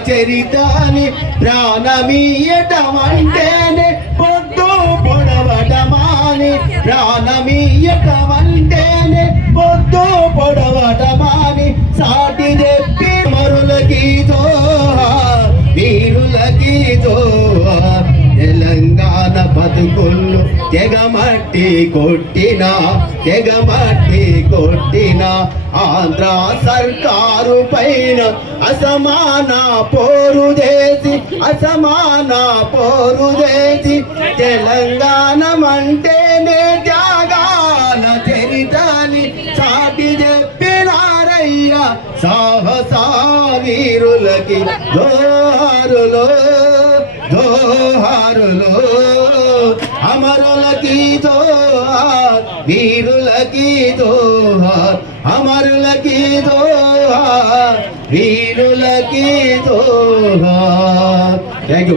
చరితని ప్రాణమీయటమంటేనే పొద్దు పొడవటమాని ప్రాణమీయటమంటేనే పొద్దు పొడవటమాని సాటి చెప్పి మరులకి వీరులకి తెలంగాణ బతుకుళ్ళు తెగమట్టి కొట్టిన ఆంధ్ర సర్కారు పైన అసమాన పోరు చేసి తెలంగాణ అంటేనే త్యాగాల చరితని చాటి చెప్పినారయ్య సాహస వీరులకి జోహారులో అమరులకి జోహార్ వీరులకి జోహార్ అమరులకి జోహార్ వీరులకి జోహార్. Thank you.